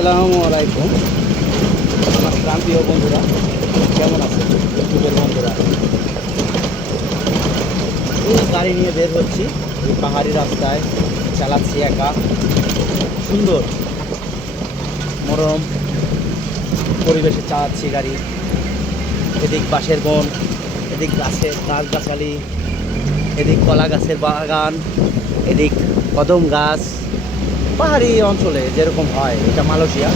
আসসালামু আলাইকুম আমার প্রান্তীয় বন্ধুরা, কেমন আছেন ইউটিউবের বন্ধুরা? এই গাড়ি নিয়ে বের হচ্ছি, এই পাহাড়ি রাস্তায় চালাচ্ছি একা। সুন্দর মনোরম পরিবেশে চালাচ্ছি গাড়ি। এদিক বাঁশের বন, এদিক গাছগাছালি, এদিক কলা গাছের বাগান, এদিক কদম গাছ। পাহাড়ি অঞ্চলে যেরকম হয়, এটা মালয়েশিয়া,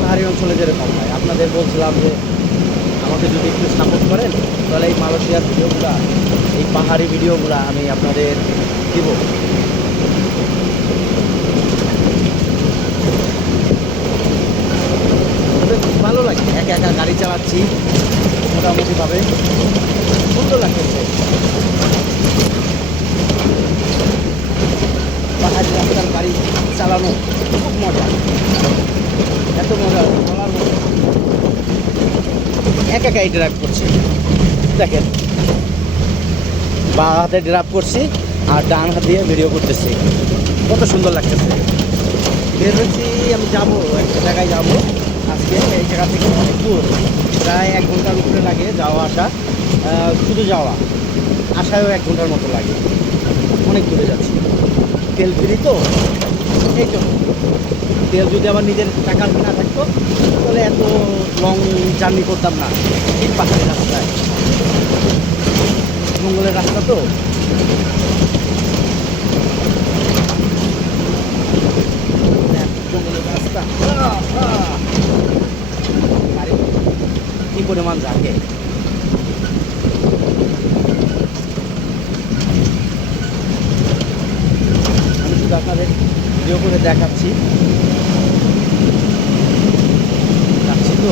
পাহাড়ি অঞ্চলে যেরকম হয়। আপনাদের বলছিলাম যে আমাকে যদি একটু সাপোর্ট করেন তাহলে এই মালয়েশিয়ার ভিডিওগুলো, এই পাহাড়ি ভিডিওগুলো আমি আপনাদের দিব। তবে খুব ভালো লাগে, একা একা গাড়ি চালাচ্ছি মোটামুটিভাবে, সুন্দর লাগতেছে। পাহাড়ি রাস্তার গাড়ি চালানো খুব মজা, এত মজা বলার মতো। একা একাই ড্রাইভ করছি, দেখেন বাঁ হাতে ড্রাইভ করছি আর ডান হাত দিয়ে ভিডিও করতেছি, কত সুন্দর লাগতেছে। বের হচ্ছি, আমি যাবো একটা জায়গায় যাবো আজকে। এই জায়গা থেকে অনেক দূর, প্রায় 1 ঘন্টার উপরে লাগে যাওয়া আসা। শুধু যাওয়া, আসায়ও 1 ঘন্টার মতো লাগে, অনেক দূরে যাচ্ছি। তেল ফ্রি তো, এই জন্য। তেল যদি আমার নিজের টাকার না থাকতো তাহলে এত লং জার্নি করতাম না। এই পাহাড়ি রাস্তায়, জঙ্গলের রাস্তা তো, জঙ্গলের রাস্তা গাড়ি কি পরিমাণ জাগে। আমি শুধু আপনাদের ভিডিও করে দেখাচ্ছি, যাচ্ছি তো।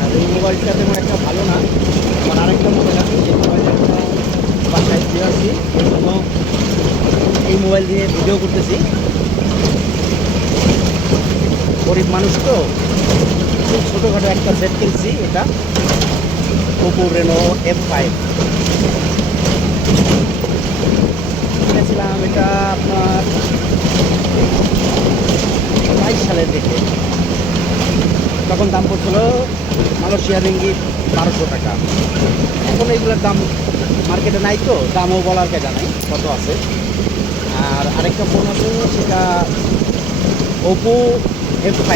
আর এই মোবাইলটা তেমন একটা ভালো না, আমার আরেকটা মোবাইল আছে, এই মোবাইলটা বাসায় দিয়ে আসি, এই জন্য এই মোবাইল দিয়ে ভিডিও করতেছি। গরিব মানুষ তো, খুব ছোটোখাটো একটা সেট কিনছি, এটা ওপো রেনো F5 কিনেছিলাম। এটা আপনার 22 সালের দিকে, তখন দাম পড়ছিল মালয়েশিয়া রিঙ্গিত 1200 টাকা। এখন এইগুলোর দাম মার্কেটে নাই তো, দামও বলার জায়গা নাই কত আছে। আর আরেকটা ফোন আছে, সেটা ওপো F5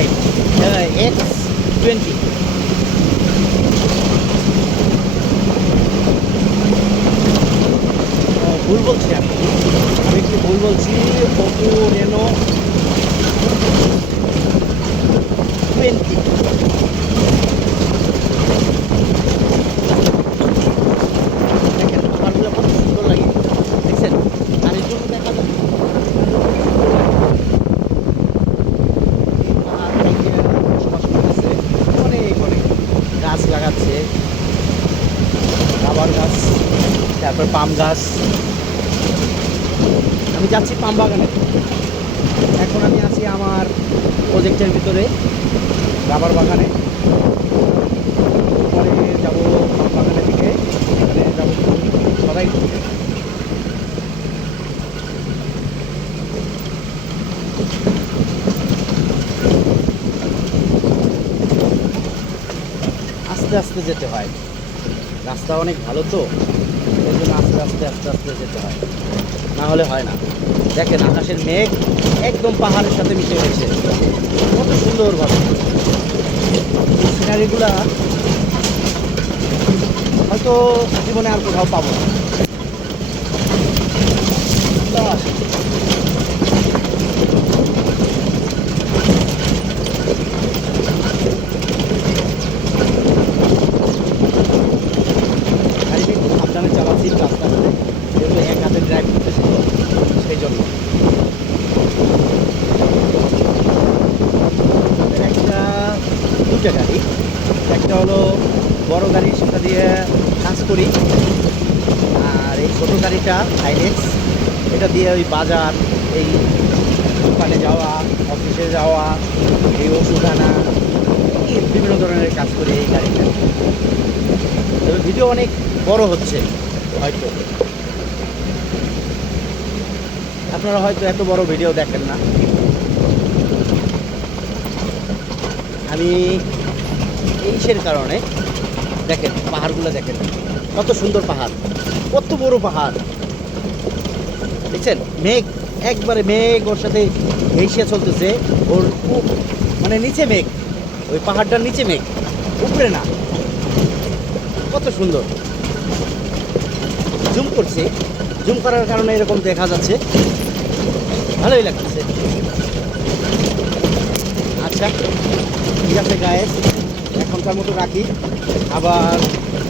X20। ভুল বলছি, আমি একটু ভুল বলছি, ওপো রেনো 20। দেখেন পাহাড়গুলো কত সুন্দর লাগে, দেখছেন? আর এর জন্য দেখা যায় এই পাহাড় থেকে বসবাস করতেছে, অনেক অনেক গাছ লাগাচ্ছে, রাবার গাছ, তারপর পাম গাছ। আমি যাচ্ছি পাম বাগানে। এখন আমি আছি আমার প্রজেক্টের ভিতরে, রাবার বাগানে। পরে যাবো পাম বাগানের দিকে, এখানে যাবো সবাই ঘুরতে। আস্তে আস্তে যেতে হয়, রাস্তা অনেক ভালো তো, এই জন্য আস্তে আস্তে আস্তে আস্তে যেতে হয়, না হলে হয় না। দেখেন আকাশের মেঘ একদম পাহাড়ের সাথে মিশে গেছে, কত সুন্দরভাবে। এই সিনারিগুলা হয়তো জীবনে আর কোথাও পাবো না। গাড়িকে একটু সাবধানে চালাচ্ছি রাস্তাতে, যেহেতু এক হাতে ড্রাইভ করতেছি তো, সেই জন্য। একটা দুটা গাড়ি, একটা হলো বড় গাড়ি, সেটা দিয়ে কাজ করি। আর এই ছোটো গাড়িটা হাইলেক্স, এটা দিয়ে ওই বাজার, এই দোকানে যাওয়া, অফিসে যাওয়া, এই ওষুধ আনা, বিভিন্ন ধরনের কাজ করি এই গাড়িটা। তবে ভিডিও অনেক বড় হচ্ছে হয়তো, আপনারা হয়তো এত বড় ভিডিও দেখেন না। আমি এইসের কারণে দেখেন পাহাড়গুলো দেখেন, কত সুন্দর পাহাড়, কত বড় পাহাড় দেখছেন। মেঘ, একবারে মেঘ ওর সাথে ঘেঁষে চলতেছে। ওর মানে নিচে মেঘ, ওই পাহাড়টার নিচে মেঘ, উপরে না। কত সুন্দর, জুম করছে, জুম করার কারণে এরকম দেখা যাচ্ছে, ভালোই লাগতেছে। আচ্ছা ঠিক আছে গায়ে, এখনকার মতো রাখি, আবার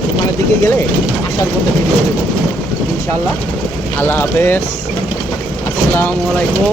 ওখানের দিকে গেলে আসার পথে ভিডিও দেবো ইনশাল্লাহ। আল্লাহ হাফেজ, আসসালামু আলাইকুম।